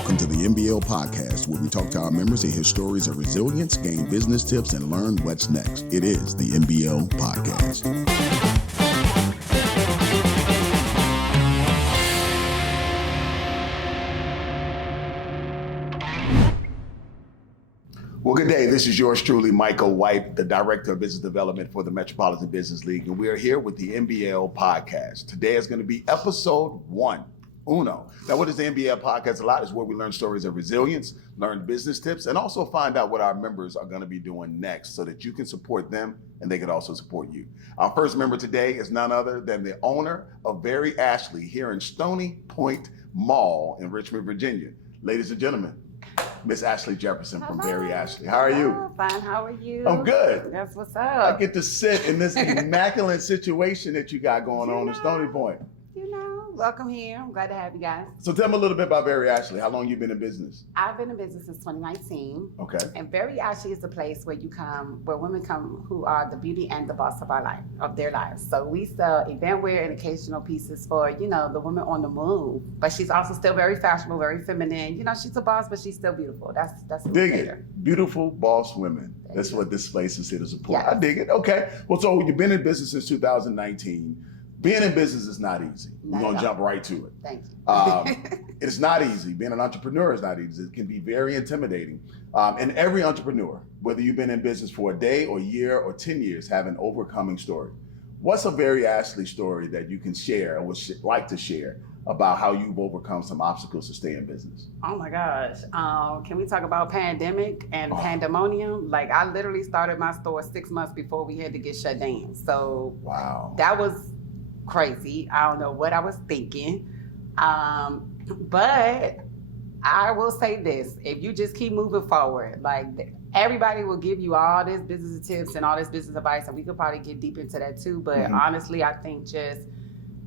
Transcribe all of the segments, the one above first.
Welcome to the MBL podcast, where we talk to our members and hear stories of resilience, gain business tips, and learn what's next. It is the MBL podcast. Well, good day. This is yours truly, Micah White, the Director of Business Development for the Metropolitan Business League, and we are here with the MBL podcast. Today is going to be episode uno. Now, what is the MBL podcast? A lot is where we learn stories of resilience, learn business tips, and also find out what our members are going to be doing next so that you can support them and they can also support you. Our first member today is none other than the owner of Very Ashley here in Stony Point Mall in Richmond, Virginia. Ladies and gentlemen, Miss Ashley Jefferson from Very Ashley. How are you? Oh, fine. How are you? I'm good. That's what's up. I get to sit in this immaculate situation that you got going on in Stony Point. Welcome here. I'm glad to have you guys. So tell me a little bit about Very Ashley. How long you been in business? I've been in business since 2019. Okay. And Very Ashley is the place where where women come who are the beauty and the boss of their lives. So we sell event wear and occasional pieces for, the women on the move. But she's also still very fashionable, very feminine. She's a boss, but she's still beautiful. That's dig it. Beautiful boss women. That's what this place is here to support. Yes. I dig it. Okay. Well, so you've been in business since 2019. Being in business is not easy. We're going to jump right to it. Thank you. It's not easy. Being an entrepreneur is not easy. It can be very intimidating. And every entrepreneur, whether you've been in business for a day or year or 10 years, have an overcoming story. What's a Very Ashley story that you can share or would like to share about how you've overcome some obstacles to stay in business? Oh my gosh. Can we talk about pandemic and pandemonium? Like, I literally started my store 6 months before we had to get shut down. So wow, that was crazy. I don't know what I was thinking. But I will say this, if you just keep moving forward, like everybody will give you all this business tips and all this business advice, and we could probably get deep into that too. But honestly, I think just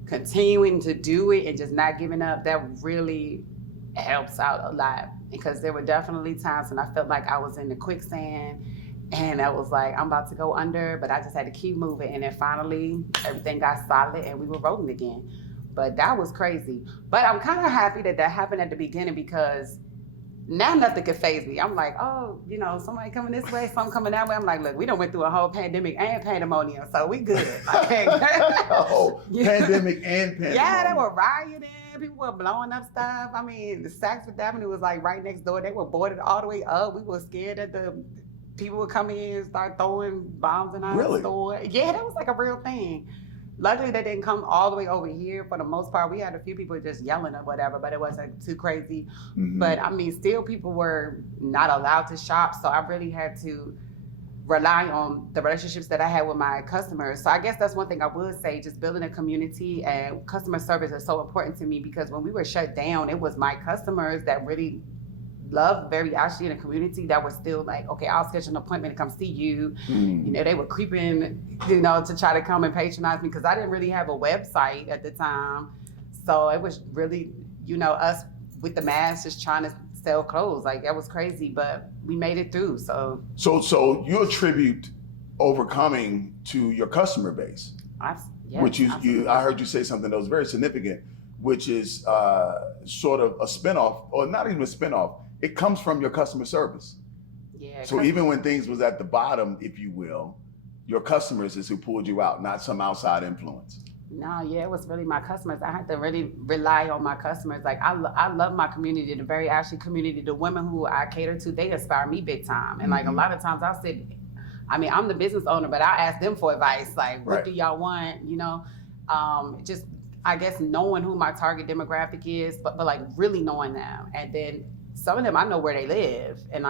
continuing to do it and just not giving up, that really helps out a lot, because there were definitely times when I felt like I was in the quicksand and I was like, I'm about to go under, but I just had to keep moving. And then finally, everything got solid and we were rolling again. But that was crazy. But I'm kind of happy that happened at the beginning, because now nothing could faze me. I'm like, somebody coming this way, some coming that way. I'm like, look, we done went through a whole pandemic and pandemonium, so we good. Pandemic and pandemonium. Yeah, they were rioting. People were blowing up stuff. I mean, the Saks Fifth Avenue was like right next door. They were boarded all the way up. We were scared that the people would come in and start throwing bombs in our store. Yeah, that was like a real thing. Luckily, they didn't come all the way over here. For the most part, we had a few people just yelling or whatever, but it wasn't too crazy. But I mean, still people were not allowed to shop. So I really had to rely on the relationships that I had with my customers. So I guess that's one thing I would say, just building a community and customer service is so important to me, because when we were shut down, it was my customers that really loved Very Ashley in a community that was still like, okay, I'll schedule an appointment to come see you. They were creeping, to try to come and patronize me, because I didn't really have a website at the time. So it was really, us with the masks just trying to sell clothes. Like, that was crazy, but we made it through. So you attribute overcoming to your customer base, which I heard you say something that was very significant, which is sort of a spinoff, or not even a spinoff. It comes from your customer service. Yeah. So even when things was at the bottom, if you will, your customers is who pulled you out, not some outside influence. No, yeah, it was really my customers. I had to really rely on my customers. Like, I love my community, the Very Ashley community. The women who I cater to, they inspire me big time. And like a lot of times I'll sit, I'm the business owner, but I ask them for advice. Like, what do y'all want? Just, I guess, knowing who my target demographic is, but like really knowing them. And then some of them, I know where they live. And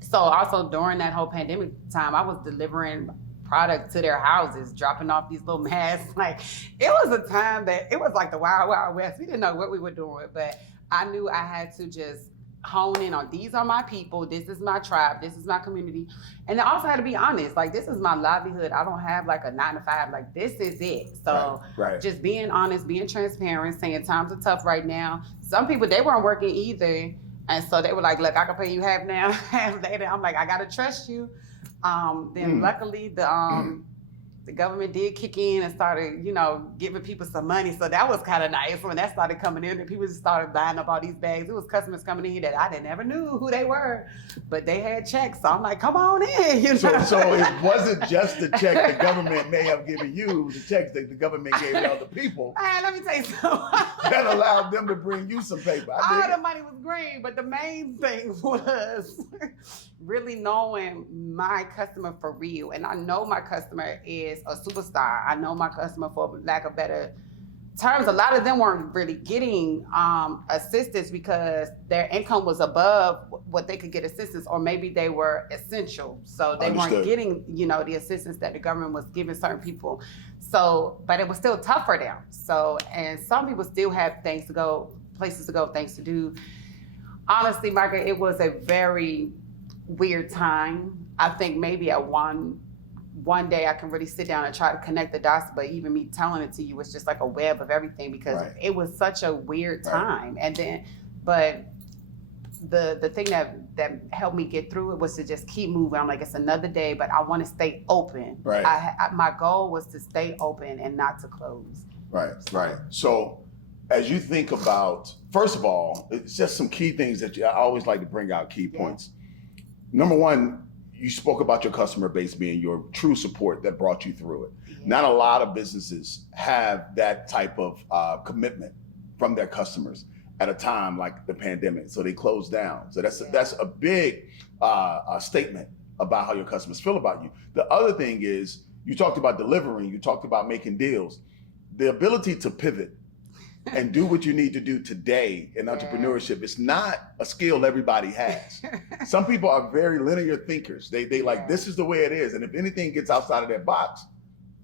so also during that whole pandemic time, I was delivering product to their houses, dropping off these little masks. Like, it was a time that it was like the Wild Wild West. We didn't know what we were doing, but I knew I had to just hone in on, these are my people, this is my tribe, this is my community. And I also had to be honest, like, this is my livelihood. I don't have like a 9 to 5, like, this is it. So just being honest, being transparent, saying times are tough right now. Some people, they weren't working either. And so they were like, look, I can pay you half now, half later. I'm like, I gotta trust you. Then luckily the government did kick in and started, giving people some money. So that was kind of nice when that started coming in and people just started buying up all these bags. It was customers coming in here that I never knew who they were, but they had checks. So I'm like, come on in. So it wasn't just the check the government may have given you, it was the checks that the government gave to other people. Man, let me tell you something. That allowed them to bring you some paper. All the money was green, but the main thing was really knowing my customer for real. And I know my customer is a superstar. I know my customer, for lack of better terms, a lot of them weren't really getting assistance because their income was above what they could get assistance, or maybe they were essential. So they weren't getting, the assistance that the government was giving certain people. So, but it was still tough for them. So, and some people still have things to go, places to go, things to do. Honestly, Micah, it was a very weird time. I think maybe at one day I can really sit down and try to connect the dots, but even me telling it to you was just like a web of everything because it was such a weird time. And then, but the thing that helped me get through it was to just keep moving. I'm like, it's another day, but I want to stay open. Right. My goal was to stay open and not to close. Right. So as you think about, first of all, it's just some key things that I always like to bring out key points. Number one, you spoke about your customer base being your true support that brought you through it. Yeah. Not a lot of businesses have that type of commitment from their customers at a time like the pandemic. So they closed down. So that's a big statement about how your customers feel about you. The other thing is, you talked about delivering, you talked about making deals. The ability to pivot and do what you need to do today in entrepreneurship is not a skill everybody has. Some people are very linear thinkers. They like, this is the way it is. And if anything gets outside of their box,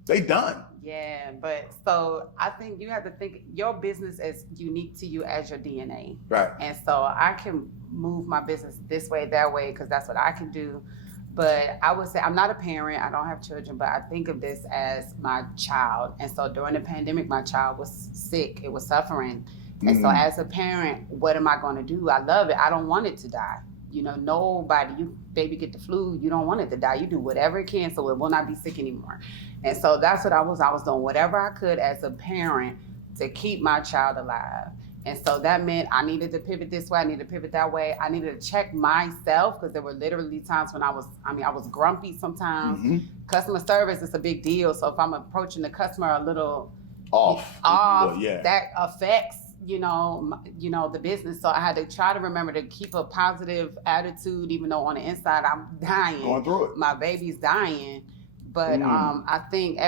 they done. Yeah, but so I think you have to think your business is unique to you as your DNA. Right. And so I can move my business this way, that way, because that's what I can do. But I would say I'm not a parent, I don't have children, but I think of this as my child. And so during the pandemic, my child was sick, it was suffering. And so as a parent, what am I gonna do? I love it, I don't want it to die. Nobody, you baby get the flu, you don't want it to die. You do whatever it can so it will not be sick anymore. And so that's what I was doing whatever I could as a parent to keep my child alive. And so that meant I needed to pivot this way, I needed to pivot that way. I needed to check myself because there were literally times when I was grumpy sometimes. Customer service is a big deal. So if I'm approaching the customer a little off, that affects, the business. So I had to try to remember to keep a positive attitude, even though on the inside I'm dying. Going through it. My baby's dying. But I think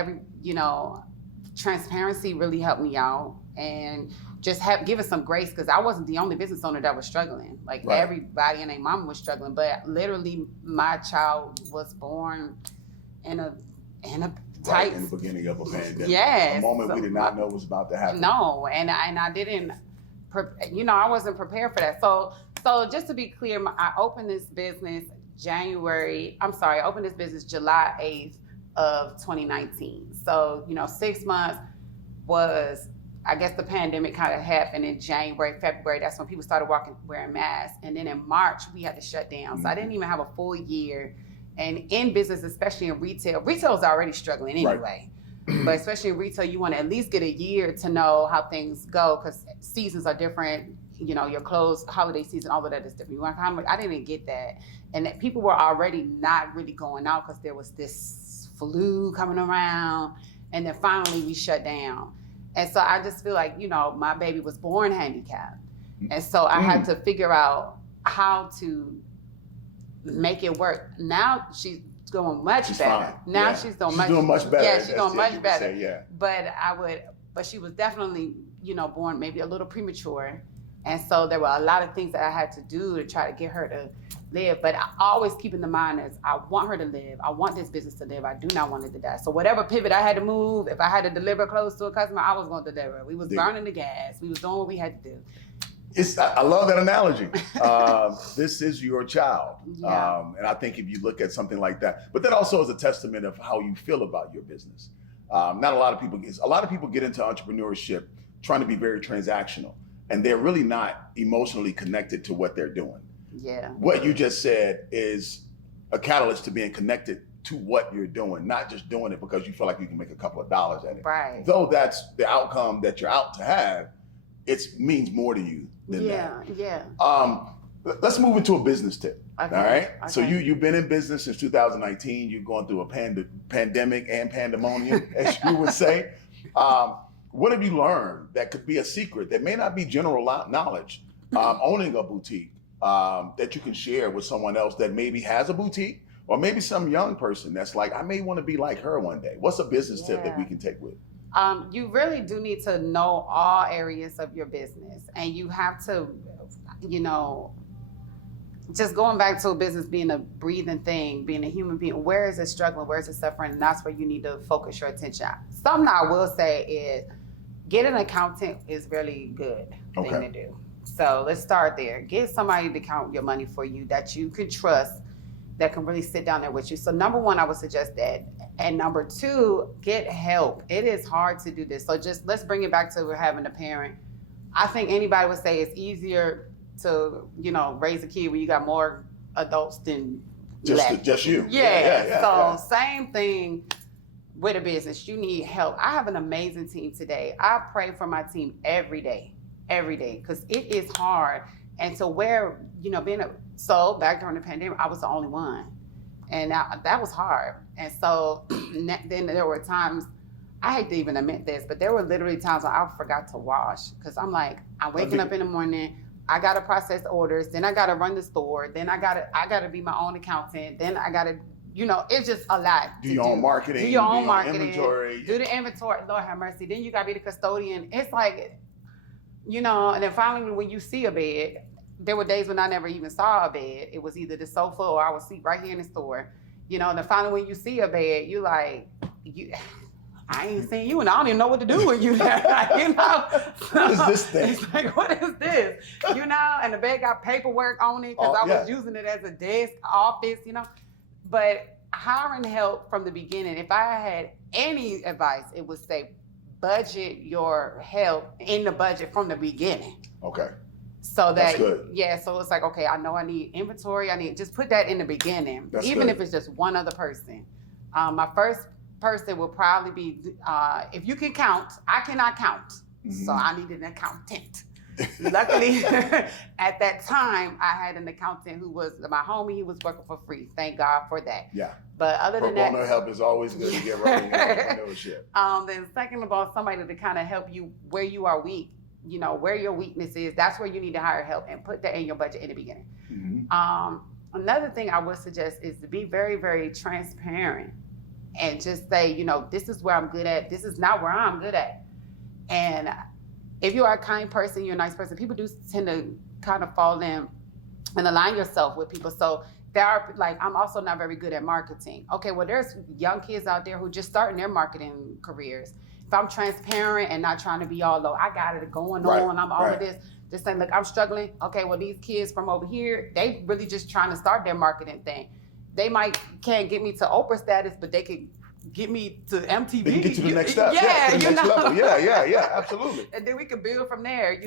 transparency really helped me out, and just give us some grace, because I wasn't the only business owner that was struggling. Like everybody and their mama was struggling, but literally my child was born in a tight, in the beginning of a pandemic. Yes. A moment we did not know was about to happen. No, and I didn't, I wasn't prepared for that. So just to be clear, I opened this business July 8th of 2019. So, 6 months was, I guess the pandemic kind of happened in January, February. That's when people started wearing masks. And then in March, we had to shut down. So I didn't even have a full year. And in business, especially in retail is already struggling anyway. Right. But especially in retail, you want to at least get a year to know how things go, because seasons are different. Your clothes, holiday season, all of that is different. I didn't get that. And that people were already not really going out because there was this flu coming around. And then finally we shut down. And so I just feel like, my baby was born handicapped. And so I had to figure out how to make it work. Now she's doing much better. Fine. Now she's doing much better. Yeah, she's doing much better. Say, But she was definitely, born maybe a little premature. And so there were a lot of things that I had to do to try to get her to live. But I always keep in the mind is I want her to live. I want this business to live. I do not want it to die. So whatever pivot I had to move, if I had to deliver clothes to a customer, I was going to deliver. We was burning the gas. We was doing what we had to do. I love that analogy. This is your child. Yeah. And I think if you look at something like that, but that also is a testament of how you feel about your business. A lot of people get into entrepreneurship trying to be very transactional, and they're really not emotionally connected to what they're doing. Yeah. What you just said is a catalyst to being connected to what you're doing, not just doing it because you feel like you can make a couple of dollars at it. Right. Though that's the outcome that you're out to have, it means more to you than that. Yeah. Let's move into a business tip. Okay. All right. Okay. So you've been in business since 2019. You've gone through a pandemic and pandemonium, as you would say. What have you learned that could be a secret that may not be general knowledge, owning a boutique, that you can share with someone else that maybe has a boutique, or maybe some young person that's like, I may want to be like her one day? What's a business tip that we can take with? You really do need to know all areas of your business, and you have to, just going back to a business being a breathing thing, being a human being, where is it struggling, where is it suffering, and that's where you need to focus your attention. Something I will say is get an accountant is really good thing to do. So let's start there. Get somebody to count your money for you that you can trust, that can really sit down there with you. So number one, I would suggest that. And number two, get help. It is hard to do this. So just let's bring it back to having a parent. I think anybody would say it's easier to, raise a kid when you got more adults than just you. Yeah. Same thing with a business. You need help. I have an amazing team today. I pray for my team every day, because it is hard. And so so back during the pandemic, I was the only one. And that was hard. And so then there were times, I hate to even admit this, but there were literally times when I forgot to wash, because I'm like, I'm waking up in the morning, I gotta process orders, then I gotta run the store, then I gotta be my own accountant, then I gotta, it's just a lot. Do your own marketing, do your own marketing, inventory. Do the inventory, Lord have mercy. Then you gotta be the custodian. It's like, and then finally when you see a bed, there were days when I never even saw a bed. It was either the sofa or I would sleep right here in the store. And then finally when you see a bed, you like, I ain't seen you and I don't even know what to do with you. What is this thing? It's like, what is this? And the bed got paperwork on it because I was using it as a desk, office, But hiring help from the beginning, if I had any advice, it would say budget your help in the budget from the beginning. Okay. So that's good. Yeah, so it's like, okay, I know I need inventory. just put that in the beginning, even if it's just one other person. My first person will probably be, if you can count, I cannot count. Mm-hmm. So I needed an accountant. Luckily, at that time, I had an accountant who was my homie. He was working for free. Thank God for that. Yeah. But other than that, pro bono help is always good to get right in entrepreneurship. Then second of all, somebody to kind of help you where you are weak. Where your weakness is, that's where you need to hire help, and put that in your budget in the beginning. Mm-hmm. Another thing I would suggest is to be very, very transparent and just say, this is where I'm good at. This is not where I'm good at. And if you are a kind person, you're a nice person, people do tend to kind of fall in and align yourself with people. So there are, I'm also not very good at marketing. Okay, well, there's young kids out there who just starting their marketing careers. If I'm transparent and not trying to be all low, I got it going on, I'm all of this, just saying, look, I'm struggling. Okay, well, these kids from over here, they really just trying to start their marketing thing. They can't get me to Oprah status, but they could get me to MTV. They can get you to the next step. Yeah, to the next level. Yeah, absolutely. And then we can build from there,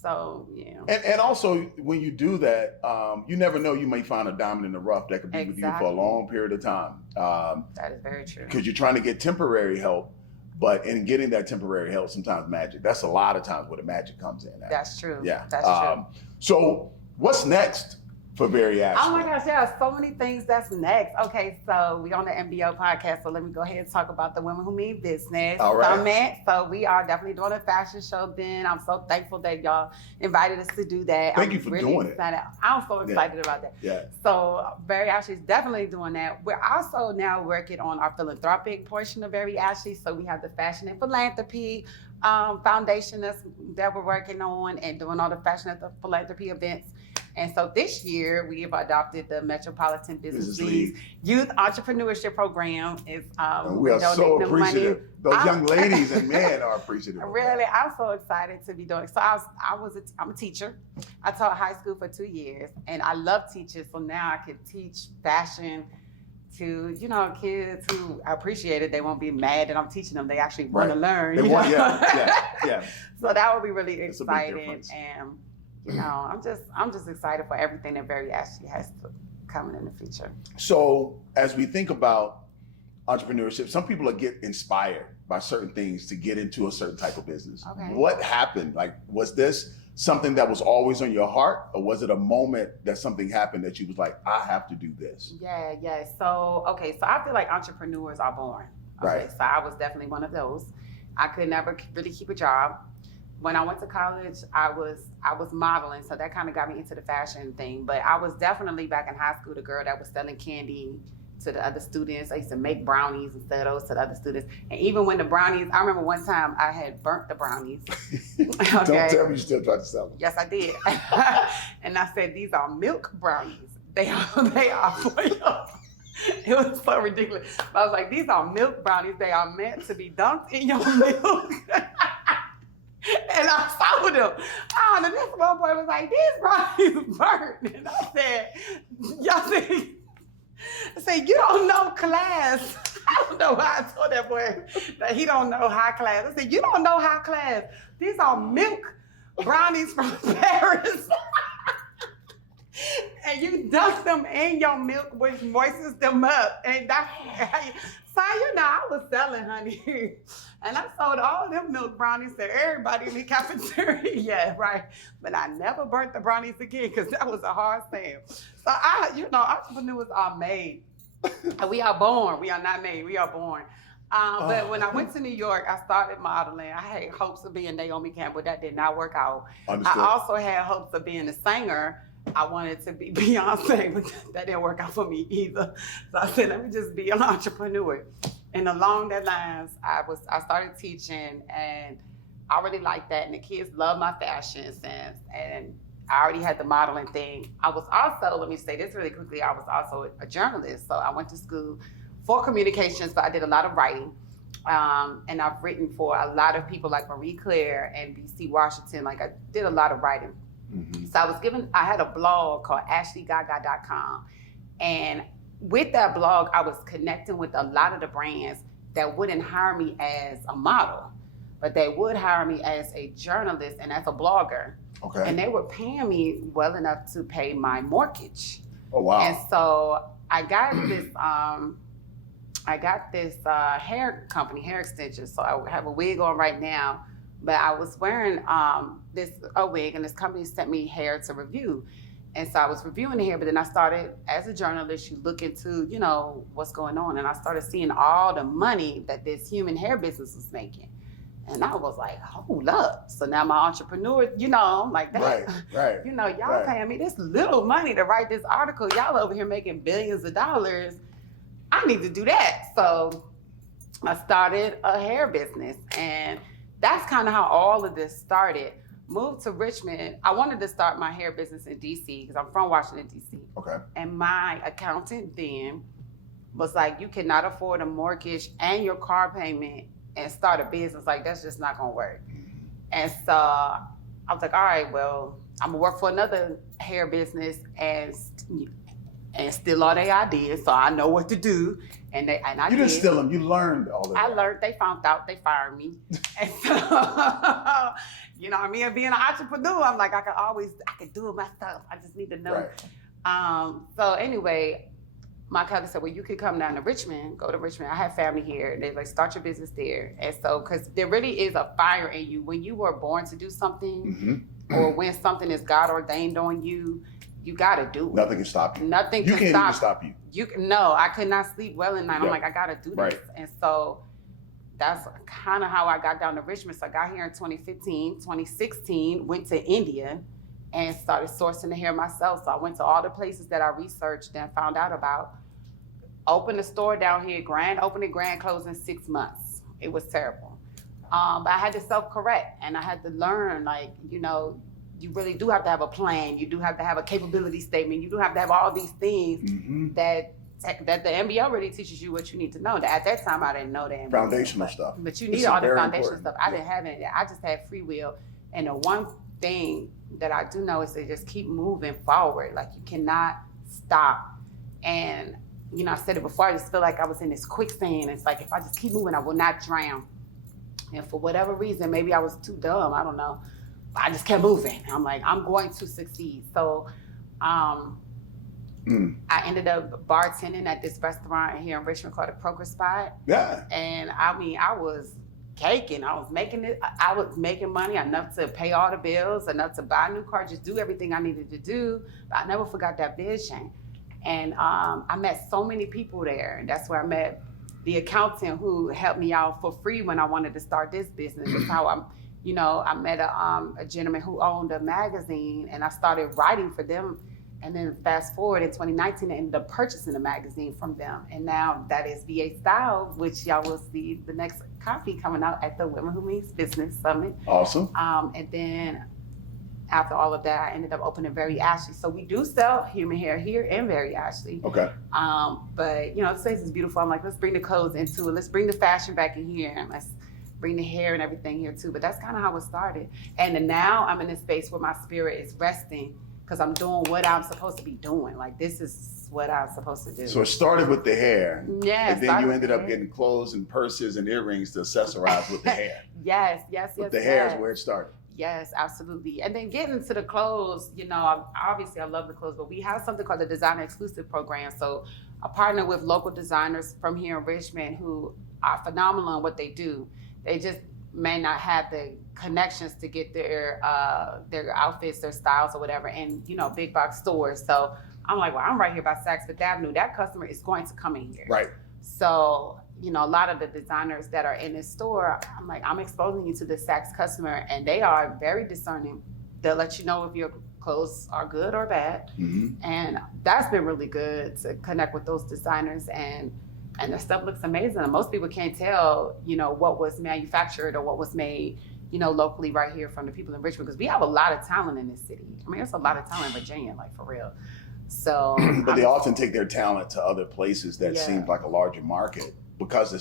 So, yeah. And also, when you do that, you never know, you may find a diamond in the rough that could be with you for a long period of time. That is very true. Because you're trying to get temporary help, but in getting that temporary help, sometimes magic. That's a lot of times where the magic comes in. That's true. Yeah. That's true. So what's next for Very Ashley? Oh my gosh, there are so many things that's next. Okay, so we on the MBL podcast, so let me go ahead and talk about the Women Who Mean Business Summit. So we are definitely doing a fashion show then. I'm so thankful that y'all invited us to do that. Thank you for doing it. I'm so excited about that. Yeah. So Very Ashley is definitely doing that. We're also now working on our philanthropic portion of Very Ashley. So we have the Fashion and Philanthropy foundation that we're working on and doing all the fashion and philanthropy events. And so this year we have adopted the Metropolitan Business League Youth Entrepreneurship Program. We are so appreciative. Those young ladies and men are appreciative. Really, I'm so excited to be doing it. So I'm a teacher. I taught high school for 2 years, and I love teaching. So now I can teach fashion to kids who appreciate it. They won't be mad that I'm teaching them. They actually want to learn. They want, yeah. So that would be really exciting, and I'm just excited for everything that Very Ashley has to coming in the future. So as we think about entrepreneurship, some people get inspired by certain things to get into a certain type of business. Okay. What happened? Like, was this something that was always on your heart, or was it a moment that something happened that you was like, I have to do this? Yeah. So I feel like entrepreneurs are born. Okay, Right. So I was definitely one of those. I could never really keep a job. When I went to college, I was modeling, so that kind of got me into the fashion thing. But I was definitely back in high school the girl that was selling candy to the other students. I used to make brownies and sell those to the other students. And even when the brownies, I remember one time I had burnt the brownies. Don't tell me you still tried to sell them. Yes, I did. And I said, these are milk brownies. They are for you. It was so ridiculous. But I was like, these are milk brownies. They are meant to be dunked in your milk. And I sold them. Oh, and this little boy was like, these brownies burnt. And I said, I said, you don't know class. I don't know why I told that boy that he don't know high class. I said, you don't know high class. These are milk brownies from Paris. And you dunk them in your milk, which moistens them up. And that's how you, so I was selling, honey. And I sold all them milk brownies to everybody in the cafeteria. Yeah, right. But I never burnt the brownies again because that was a hard sale. So entrepreneurs are made. We are born. We are not made. We are born. But when I went to New York, I started modeling. I had hopes of being Naomi Campbell. That did not work out. Understood. I also had hopes of being a singer. I wanted to be Beyonce, but that didn't work out for me either. So I said, let me just be an entrepreneur. And along that lines, I started teaching, and I really liked that. And the kids love my fashion sense, and I already had the modeling thing. I was also, let me say this really quickly, I was also a journalist. So I went to school for communications, but I did a lot of writing. And I've written for a lot of people like Marie Claire and BC Washington. Like I did a lot of writing. Mm-hmm. So I had a blog called ashleygaga.com. And with that blog, I was connecting with a lot of the brands that wouldn't hire me as a model, but they would hire me as a journalist and as a blogger. Okay. And they were paying me well enough to pay my mortgage. Oh, wow. And so I got this hair company, hair extensions. So I have a wig on right now, but I was wearing a wig, and this company sent me hair to review. And so I was reviewing the hair, but then I started, as a journalist, you look into, what's going on. And I started seeing all the money that this human hair business was making. And I was like, hold up. So now my entrepreneur, I'm like, that, right. Y'all paying me this little money to write this article. Y'all over here making billions of dollars. I need to do that. So I started a hair business. And that's kind of how all of this started. Moved to Richmond. I wanted to start my hair business in DC because I'm from Washington, DC. Okay. And my accountant then was like, you cannot afford a mortgage and your car payment and start a business. Like, that's just not gonna work. And so I was like, all right, well, I'm gonna work for another hair business and steal all their ideas, so I know what to do. And I You didn't steal them. You learned all of that. I learned. They found out. They fired me. And so, and being an entrepreneur, I'm like, I can do it myself. I just need to know. Right. So anyway, my cousin said, well, you could come down to Richmond, go to Richmond. I have family here. They're like, start your business there. And so, because there really is a fire in you. When you were born to do something, or when something is God ordained on you, you got to do it. Nothing can stop you. Nothing you can can't stop even stop you. No, I could not sleep well at night. Yep. I'm like, I got to do this. Right. And so that's kind of how I got down to Richmond. So I got here in 2015, 2016, went to India and started sourcing the hair myself. So I went to all the places that I researched and found out about. Opened a store down here, grand closed in 6 months. It was terrible. But I had to self-correct, and I had to learn, you really do have to have a plan. You do have to have a capability statement. You do have to have all these things that the MBL really teaches you what you need to know. At that time, I didn't know that. Foundational stuff. But you need all the foundational stuff. I didn't have any of that. I just had free will. And the one thing that I do know is to just keep moving forward. Like, you cannot stop. And, I said it before, I just feel like I was in this quicksand. It's like, if I just keep moving, I will not drown. And for whatever reason, maybe I was too dumb. I don't know. I just kept moving. I'm like, I'm going to succeed. So I ended up bartending at this restaurant here in Richmond called the Croaker Spot. Yeah. And I mean, I was caking. I was making money enough to pay all the bills, enough to buy a new car, just do everything I needed to do. But I never forgot that vision. And I met so many people there. And that's where I met the accountant who helped me out for free when I wanted to start this business. That's how I met a gentleman who owned a magazine, and I started writing for them. And then fast forward in 2019, I ended up purchasing a magazine from them. And now that is VA Style, which y'all will see the next copy coming out at the Women Who Means Business Summit. Awesome. And then after all of that, I ended up opening Very Ashley. So we do sell human hair here in Very Ashley. Okay. But this place is beautiful. I'm like, let's bring the clothes into it. Let's bring the fashion back in here. And let's bring the hair and everything here too. But that's kind of how it started. And then now I'm in a space where my spirit is resting, because I'm doing what I'm supposed to be doing. Like, this is what I'm supposed to do. So it started with the hair. Yeah. And then you ended up getting clothes and purses and earrings to accessorize with the hair. Yes. But the hair is where it started. Yes, absolutely. And then getting to the clothes, obviously I love the clothes, but we have something called the Designer Exclusive Program. So I partner with local designers from here in Richmond who are phenomenal in what they do. They just may not have the connections to get their outfits, their styles or whatever in, big box stores. So I'm like, well, I'm right here by Saks Fifth Avenue. That customer is going to come in here. Right. So, a lot of the designers that are in this store, I'm like, I'm exposing you to the Saks customer, and they are very discerning. They'll let you know if your clothes are good or bad. Mm-hmm. And that's been really good to connect with those designers, and the stuff looks amazing. And most people can't tell, what was manufactured or what was made, locally right here from the people in Richmond, because we have a lot of talent in this city. I mean, there's a lot of talent in Virginia, like, for real. So, but they often take their talent to other places that seem like a larger market, because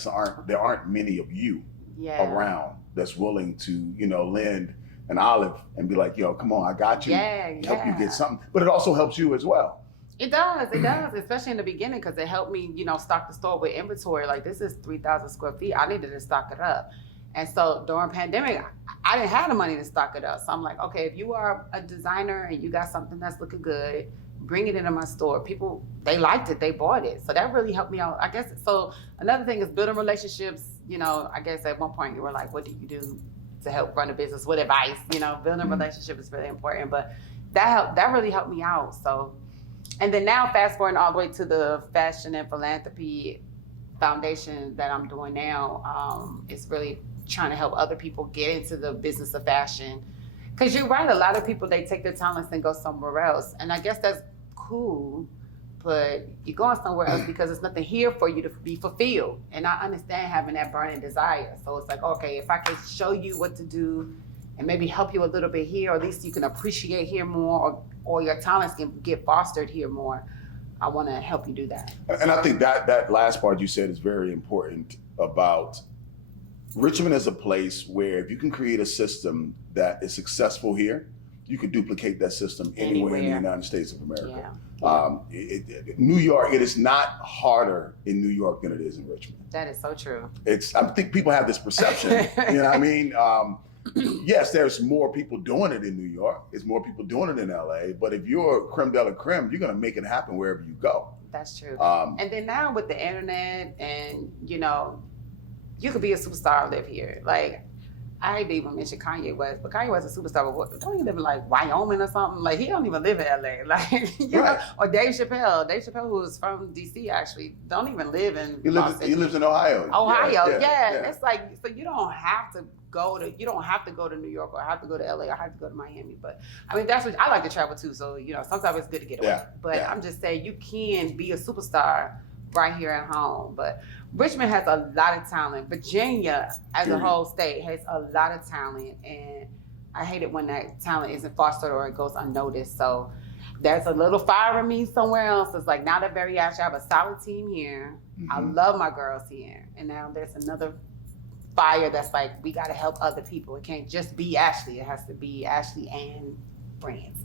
there aren't many of you around that's willing to, lend an olive and be like, yo, come on, I got you, help you get something. But it also helps you as well. It does, especially in the beginning, because it helped me, stock the store with inventory. Like, this is 3,000 square feet. I needed to stock it up. And so during pandemic, I didn't have the money to stock it up. So I'm like, okay, if you are a designer and you got something that's looking good, bring it into my store. People, they liked it, they bought it. So that really helped me out. I guess, so another thing is building relationships. I guess at one point you were like, what do you do to help run a business? What advice? Building a relationship is really important. But that really helped me out. So, and then now fast forwarding all the way to the fashion and philanthropy foundation that I'm doing now, it's really trying to help other people get into the business of fashion. Because you're right, a lot of people, they take their talents and go somewhere else. And I guess that's cool, but you're going somewhere else because there's nothing here for you to be fulfilled. And I understand having that burning desire. So it's like, okay, if I can show you what to do and maybe help you a little bit here, or at least you can appreciate here more, or your talents can get fostered here more, I want to help you do that. And I think that last part you said is very important about Richmond as a place where if you can create a system that is successful here, you can duplicate that system anywhere in the United States of America. Yeah. New York, it is not harder in New York than it is in Richmond. That is so true. I think people have this perception, you know what I mean? Yes, there's more people doing it in New York. There's more people doing it in LA. But if you're creme de la creme, you're going to make it happen wherever you go. That's true. And then now with the internet and, you could be a superstar and live here. Like, I hate to even mention Kanye West, but Kanye West is a superstar. But don't he live in like Wyoming or something? Like, he don't even live in LA. Like, you know, or Dave Chappelle. Dave Chappelle, who is from DC actually, don't even live in Los Angeles. He lives in Ohio. Yeah. It's like, so you don't have to go to New York or have to go to LA or have to go to Miami. But I mean, that's what I like to travel too. So, sometimes it's good to get away. But I'm just saying, you can be a superstar right here at home. But Richmond has a lot of talent. Virginia as a whole state has a lot of talent, and I hate it when that talent isn't fostered or it goes unnoticed. So there's a little fire in me somewhere else. It's like, now that Very Ashley, I have a solid team here. Mm-hmm. I love my girls here. And now there's another fire that's like, we got to help other people. It can't just be Ashley. It has to be Ashley and friends.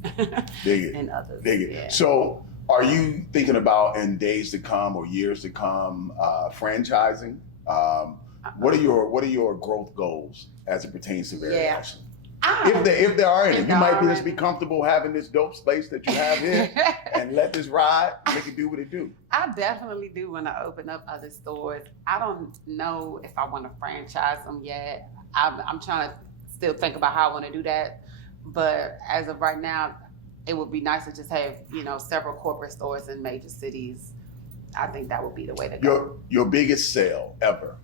Dig it. And others. Dig it. Yeah. So are you thinking about, in days to come or years to come, franchising? What are your growth goals as it pertains to Very Ashley? If there are any, If you might there are just be comfortable having this dope space that you have here and let this ride, make it do what it do. I definitely do want to open up other stores. I don't know if I want to franchise them yet. I'm trying to still think about how I want to do that. But as of right now, it would be nice to just have, several corporate stores in major cities. I think that would be the way to go. Your biggest sale ever,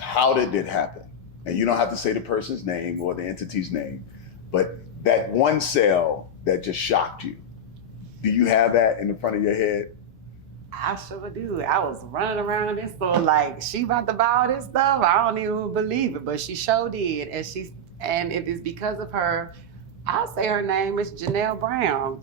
how did it happen? And you don't have to say the person's name or the entity's name, but that one sale that just shocked you. Do you have that in the front of your head? I sure do. I was running around this store like, she about to buy all this stuff. I don't even believe it, but she sure did. And if it's because of her, I'll say her name is Janelle Brown.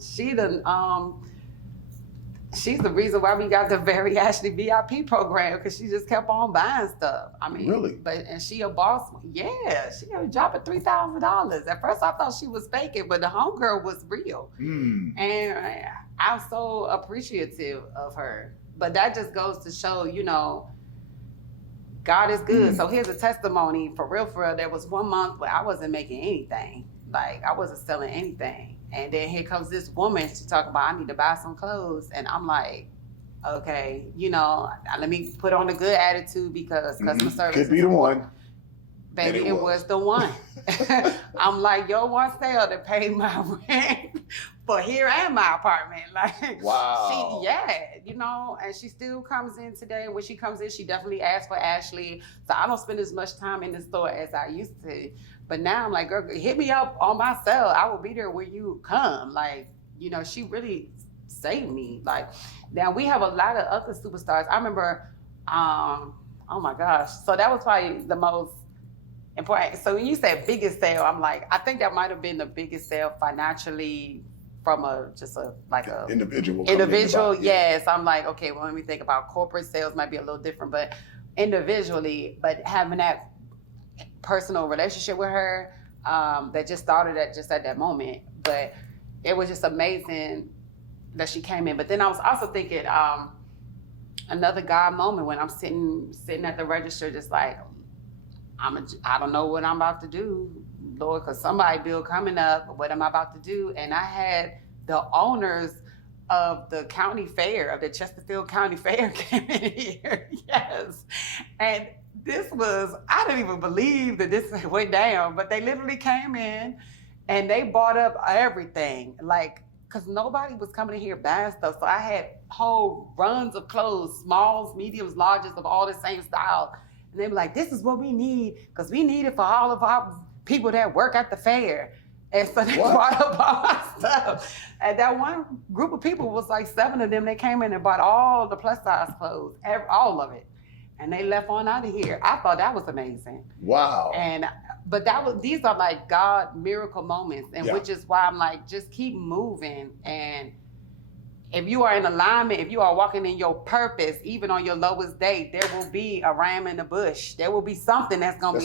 She's the reason why we got the Very Ashley VIP program, because she just kept on buying stuff. I mean, really? And she a boss. Yeah, she had a job at $3,000. At first, I thought she was faking, but the homegirl was real. And I'm so appreciative of her. But that just goes to show, God is good. So here's a testimony for real. There was 1 month where I wasn't making anything. Like, I wasn't selling anything. And then here comes this woman, she talking about, I need to buy some clothes. And I'm like, okay, let me put on a good attitude, because customer service could be the one. Baby, it was the one. I'm like, your one sale that paid my rent for here and my apartment. Like, wow. And she still comes in today. When she comes in, she definitely asks for Ashley. So I don't spend as much time in the store as I used to. But now I'm like, girl, hit me up on my cell. I will be there when you come. Like, she really saved me. Like, now we have a lot of other superstars. I remember, oh my gosh. So that was probably the most important. So when you said biggest sale, I'm like, I think that might have been the biggest sale financially from individual. Yes. I'm like, okay, well, when we think about corporate sales might be a little different, but individually, but having that personal relationship with her that just started at that moment. But it was just amazing that she came in. But then I was also thinking another God moment when I'm sitting at the register, just like, I don't know what I'm about to do, Lord, because somebody bill coming up. What am I about to do? And I had the owners of the county fair, of the Chesterfield County Fair, came in here. Yes. And I didn't even believe that this went down, but they literally came in and they bought up everything. Like, because nobody was coming in here buying stuff. So I had whole runs of clothes, smalls, mediums, larges of all the same style. And they were like, this is what we need, because we need it for all of our people that work at the fair. And so they bought up all my stuff. And that one group of people was like 7 of them. They came in and bought all the plus size clothes, all of it. And they left on out of here. I thought that was amazing. Wow. But these are like God miracle moments, and which is why I'm like, just keep moving. And if you are in alignment, if you are walking in your purpose, even on your lowest day, there will be a ram in the bush. There will be something that's gonna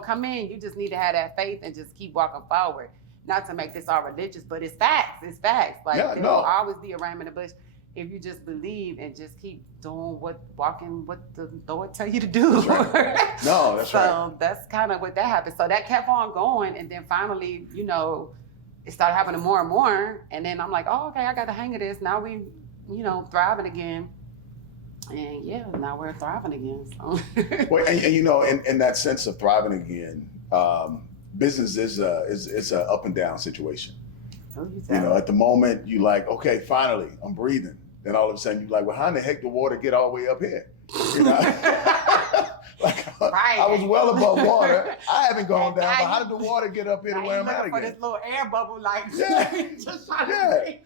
come in. You just need to have that faith and just keep walking forward. Not to make this all religious, but it's facts. It's facts. Like, there will always be a ram in the bush if you just believe and just keep doing walking what the Lord tell you to do. That's right. No, that's right. So that's kind of what that happened. So that kept on going, and then finally, it started happening more and more. And then I'm like, oh, okay, I got the hang of this. Now we, thriving again. And now we're thriving again. So. Well, and in that sense of thriving again, business is a up and down situation. At the moment you like, okay, finally I'm breathing. Then all of a sudden you're like, well, how in the heck the water get all the way up here? I was well above water. I haven't gone down, but how did the water get up here to where I'm at again? For this little air bubble, just trying to think.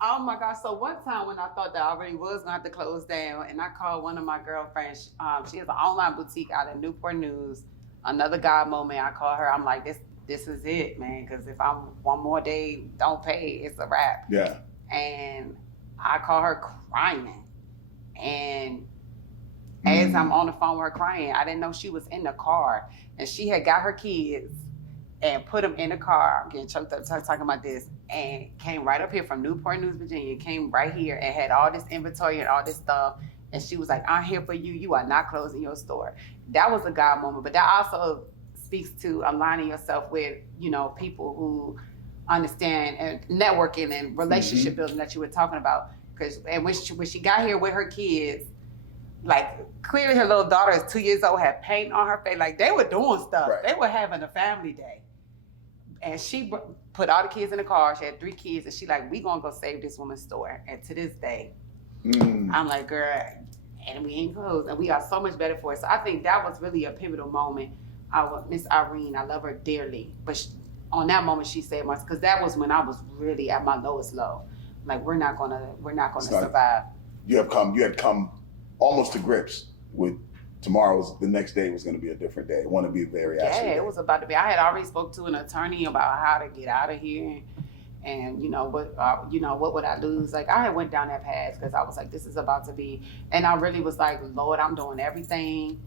Oh my gosh. So one time when I thought that I already was gonna have to close down, and I called one of my girlfriends, she has an online boutique out in Newport News. Another God moment, I called her. I'm like, this is it, man, because if I'm one more day don't pay, it's a wrap. Yeah. And I call her crying. And as I'm on the phone with her crying, I didn't know she was in the car. And she had got her kids and put them in the car. I'm getting choked up talking about this. And came right up here from Newport News, Virginia, came right here and had all this inventory and all this stuff. And she was like, I'm here for you. You are not closing your store. That was a God moment. But that also speaks to aligning yourself with, people who understand and networking and relationship building that you were talking about. And when she got here with her kids, like clearly her little daughter is 2 years old, had paint on her face. Like they were doing stuff. Right. They were having a family day. And she put all the kids in the car. She had 3 kids. And she like, we gonna go save this woman's store. And to this day, I'm like, girl, and we ain't closed. And we are so much better for it. So I think that was really a pivotal moment. Miss Irene, I love her dearly. But on that moment, she said much, because that was when I was really at my lowest low. Like, we're not gonna survive. You had come almost to grips with the next day was going to be a different day. I want to be very Ashley. Yeah, it was about to be. I had already spoke to an attorney about how to get out of here, and what would I lose? Like I had went down that path because I was like, this is about to be, and I really was like, Lord, I'm doing everything.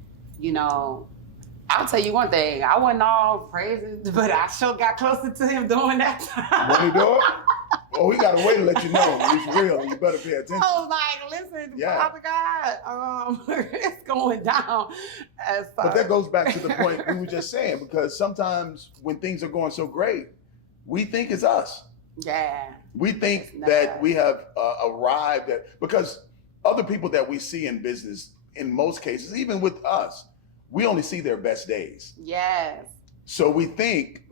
I'll tell you one thing. I wasn't all crazy, but I sure got closer to him during that time. When he do it? Oh, we got to wait to let you know. It's real. You better pay attention. I was like, listen, Father God, it's going down. But that goes back to the point we were just saying, because sometimes when things are going so great, we think it's us. Yeah. We think that we have arrived at, because other people that we see in business, in most cases, even with us, we only see their best days. Yes. So we think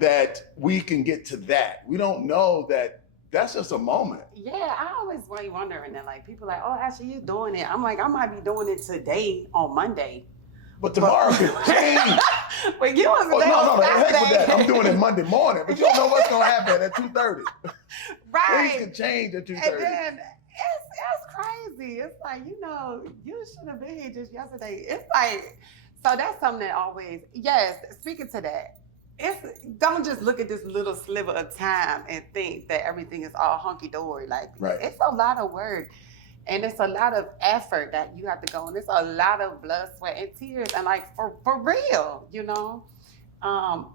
that we can get to that. We don't know that that's just a moment. Yeah, I always be wondering that, like, people like, oh, Ashley, you doing it. I'm like, I might be doing it today on Monday. But tomorrow could change. But you was no, heck with that. I'm doing it Monday morning, but you don't know what's going to happen at 2:30. Right. Things can change at 2:30. And then it's crazy. It's like, you should have been here just yesterday. It's like, so that's something that always, speaking to that, don't just look at this little sliver of time and think that everything is all hunky-dory. Like, It's a lot of work. And it's a lot of effort that you have to go. And it's a lot of blood, sweat, and tears. And like, for real,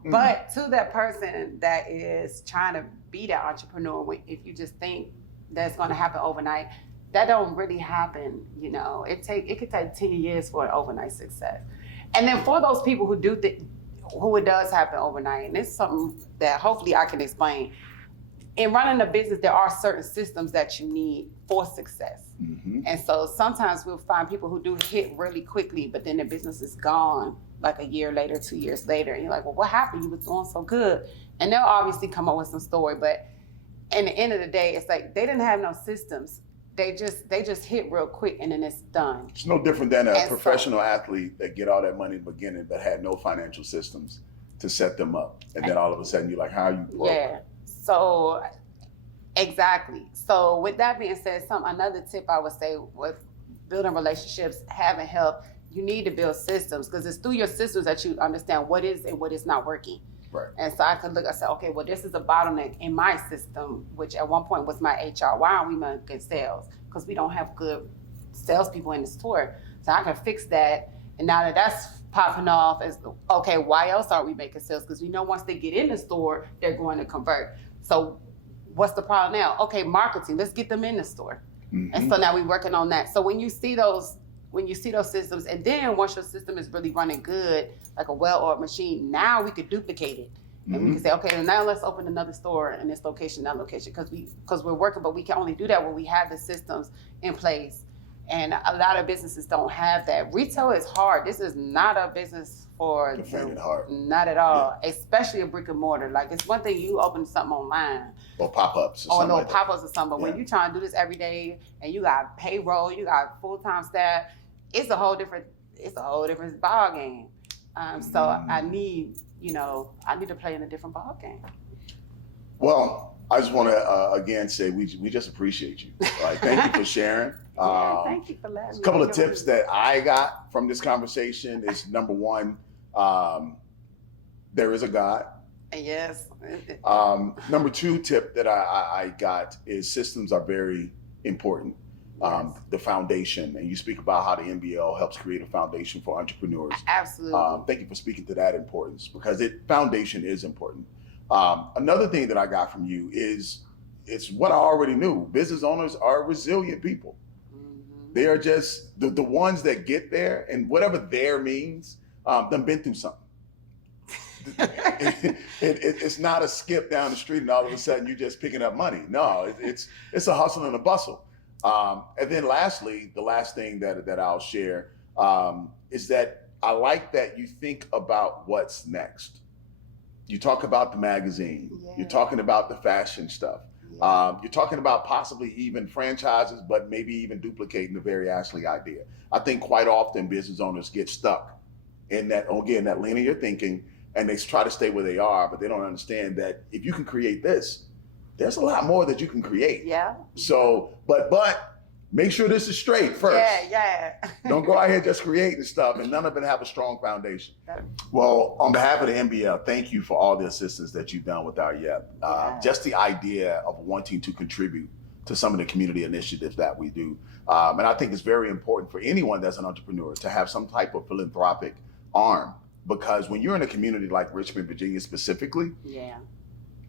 But to that person that is trying to be that entrepreneur, if you just think that's going to happen overnight, that don't really happen. It could take 10 years for an overnight success. And then for those people who who it does happen overnight, and it's something that hopefully I can explain. In running a business, there are certain systems that you need for success. Mm-hmm. And so sometimes we'll find people who do hit really quickly, but then the business is gone like a year later, 2 years later. And you're like, well, what happened? You was doing so good. And they'll obviously come up with some story, but in the end of the day, it's like they didn't have no systems. They just hit real quick and then it's done. It's no different than a professional athlete that get all that money in the beginning but had no financial systems to set them up. And then all of a sudden you're like, how are you broke? Yeah. So exactly. So with that being said, another tip I would say with building relationships, having help, you need to build systems, because it's through your systems that you understand what is and what is not working. Right. And so I could look, I said, okay, well, this is a bottleneck in my system, which at one point was my HR. Why aren't we making sales? Because we don't have good salespeople in the store. So I can fix that. And now that that's popping off, as okay, why else aren't we making sales? Because we know once they get in the store, they're going to convert. So what's the problem now? Okay, marketing, let's get them in the store. Mm-hmm. And so now we're working on that. So when you see those systems, and then once your system is really running good, like a well-oiled machine, now we could duplicate it. And we can say, okay, now let's open another store in this location, that location, because we're working, but we can only do that when we have the systems in place. And a lot of businesses don't have that. Retail is hard. This is not a business for the faint at heart. Not at all, especially a brick and mortar. Like, it's one thing you open something online. Or pop-ups or something. Pop-ups or something. But when you're trying to do this every day and you got payroll, you got full-time staff, it's a whole different ball game. So I need to play in a different ball game. Well, I just want to again say we just appreciate you. Like, thank you for sharing. Thank you for letting me. A couple of tips that I got from this conversation is, number one, there is a God. Yes. Number two tip that I got is systems are very important. Yes. The foundation, and you speak about how the MBL helps create a foundation for entrepreneurs. Absolutely. Thank you for speaking to that importance, because foundation is important. Another thing that I got from you is, it's what I already knew. Business owners are resilient people. Mm-hmm. They are just the ones that get there, and whatever there means, they've been through something. It's not a skip down the street and all of a sudden you're just picking up money. No, it's a hustle and a bustle. And then lastly, the last thing that I'll share is that I like that you think about what's next. You talk about the magazine. Yeah. You're talking about the fashion stuff. Yeah. You're talking about possibly even franchises, but maybe even duplicating the very Ashley idea. I think quite often business owners get stuck in that, again, that linear thinking, and they try to stay where they are, but they don't understand that if you can create this, there's a lot more that you can create. Yeah. So, but make sure this is straight first. Yeah. Don't go out here just creating stuff and none of it have a strong foundation. Well, on behalf of the MBL, thank you for all the assistance that you've done with our YEP. Just the idea of wanting to contribute to some of the community initiatives that we do. And I think it's very important for anyone that's an entrepreneur to have some type of philanthropic arm, because when you're in a community like Richmond, Virginia specifically,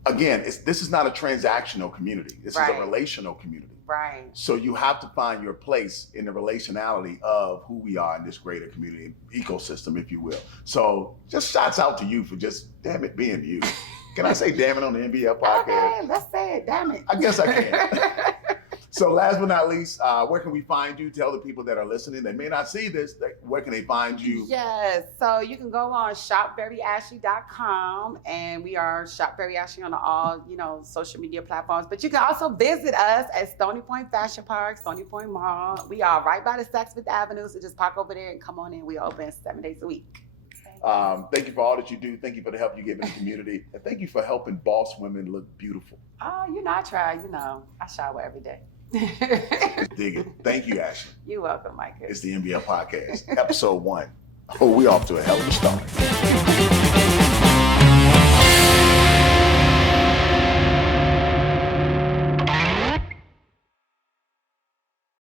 again, this is not a transactional community. This is a relational community. Right. So you have to find your place in the relationality of who we are in this greater community ecosystem, if you will. So just shouts out to you for just, damn it, being you. Can I say damn it on the MBL podcast? Okay, let's say it, damn it. I guess I can. So last but not least, where can we find you? Tell the people that are listening, they may not see this, where can they find you? Yes, so you can go on shopveryashley.com, and we are Shop Very Ashley on all, social media platforms. But you can also visit us at Stony Point Fashion Park, Stony Point Mall. We are right by the Saks Fifth Avenue, so just park over there and come on in. We are open 7 days a week. Thank you for all that you do. Thank you for the help you give in the community. And thank you for helping boss women look beautiful. Oh, I try, I shower every day. Dig it. Thank you, Ashley. You're welcome, Micah. It's the MBL Podcast, episode 1. Oh, we off to a hell of a start.